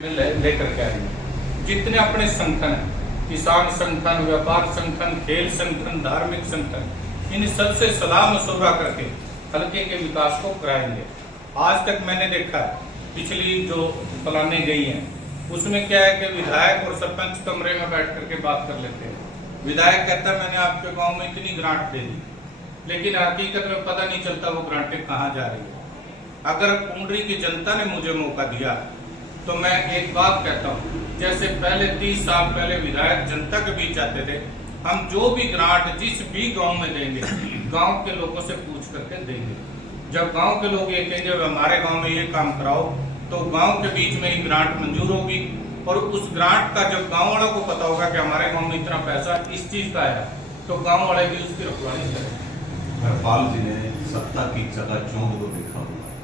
लेकर के आएंगे। जितने अपने संगठन हैं, किसान संगठन, व्यापार संगठन, खेल संगठन, धार्मिक संगठन, इन सबसे सलाह मशवरा करके हल्के के विकास को कराएंगे। आज तक मैंने देखा है, पिछली जो प्लानें गई हैं उसमें क्या है कि विधायक और सरपंच कमरे में बैठ करके बात कर लेते हैं। विधायक कहता है मैंने आपके गांव में इतनी ग्रांट दे दी, लेकिन हकीकत में पता नहीं चलता वो ग्रांटें कहाँ जा रही है। अगर पुंडरी की जनता ने मुझे मौका दिया तो मैं एक बात कहता हूँ, जैसे पहले 30 साल पहले विधायक जनता के बीच आते थे, हम जो भी ग्रांट जिस भी गांव में देंगे गांव के लोगों से पूछ करके देंगे। जब गांव के लोग ये कहेंगे हमारे गांव में ये काम कराओ, तो गांव के बीच में ही ग्रांट मंजूर होगी। और उस ग्रांट का जब गांव वालों को पता होगा कि हमारे गांव में इतना पैसा इस चीज का आया, तो गांव वाले भी उसकी रखवाली करेंगे। हरपाल जी ने सत्ता की चकाचौंध को देखा होगा,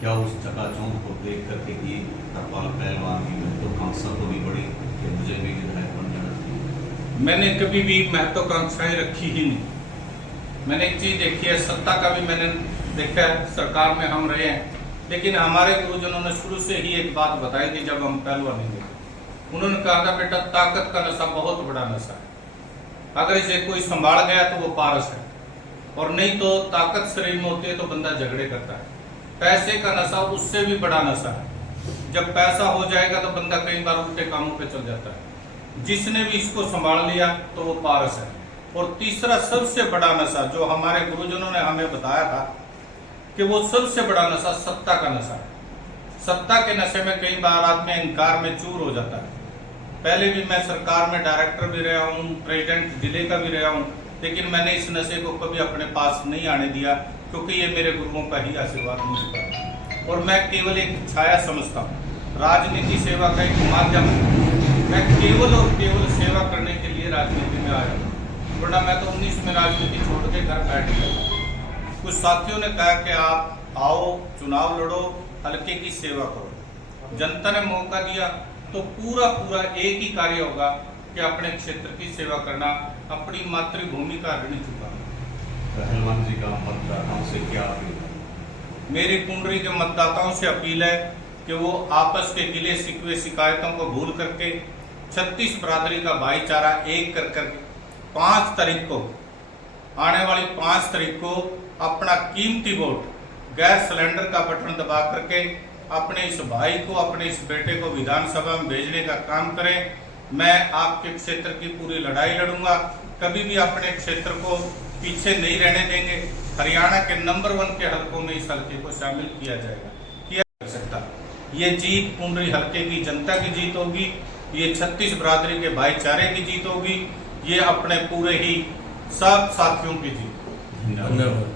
क्या उस चकाचौंध को देख करके ही हरपाल पहलवान की महत्वाकांक्षा तो भी बढ़ी कि मुझे भी विधायक बन जाना चाहिए? मैंने कभी भी महत्वाकांक्षाएं रखी ही नहीं। मैंने एक चीज देखी है, सत्ता का भी मैंने देखा है, सरकार में हम रहे हैं, लेकिन हमारे गुरुजनों ने शुरू से ही एक बात बताई थी जब हम पहलवानी थे। उन्होंने कहा था बेटा ताकत का नशा बहुत बड़ा नशा है, अगर इसे कोई संभाल गया तो वो पारस है, और नहीं तो ताकत शरीर में होती है तो बंदा झगड़े करता है। पैसे का नशा उससे भी बड़ा नशा है, जब पैसा हो जाएगा तो बंदा कई बार उल्टे कामों पे चल जाता है। जिसने भी इसको संभाल लिया तो वो पारस है। और तीसरा सबसे बड़ा नशा जो हमारे गुरुजनों ने हमें बताया था कि वो सबसे बड़ा नशा सत्ता का नशा है। सत्ता के नशे में कई बार आदमी अहंकार में चूर हो जाता है। पहले भी मैं सरकार में डायरेक्टर भी रहा हूँ, प्रेसिडेंट जिले का भी रहा हूँ, लेकिन मैंने इस नशे को कभी अपने पास नहीं आने दिया, क्योंकि ये मेरे गुरुओं का ही आशीर्वाद मुझे। और मैं केवल एक छाया समझता हूँ, राजनीति सेवा का एक माध्यम है। मैं केवल और केवल सेवा करने के लिए राजनीति में आया हूँ, वरना मैं तो 19 में राजनीति छोड़ के घर बैठ गया। कुछ साथियों ने कहा कि आप आओ, चुनाव लड़ो, हल्के की सेवा करो। जनता ने मौका दिया तो पूरा एक ही कार्य होगा कि अपने क्षेत्र की सेवा करना, अपनी मातृभूमि का ऋण चुकाना। पहलवान जी का मतदाताओं से क्या अपील है? मेरी पुंडरी के मतदाताओं से अपील है कि वो आपस के गिले शिकवे शिकायतों को भूल करके 36 बरादरी का भाईचारा एक कर 5 तारीख को, आने वाली 5 तारीख को अपना कीमती वोट गैस सिलेंडर का बटन दबा करके अपने इस भाई को, अपने इस बेटे को विधानसभा में भेजने का काम करें। मैं आपके क्षेत्र की पूरी लड़ाई लड़ूंगा, कभी भी अपने क्षेत्र को पीछे नहीं रहने देंगे। हरियाणा के नंबर 1 के हलकों में इस हल्के को शामिल किया जाएगा, किया जा सकता। ये जीत पुंडरी हल्के की जनता की जीत होगी, ये 36 बरादरी के भाईचारे की जीत होगी, ये अपने पूरे ही सब साथियों की जीत। धन्यवाद।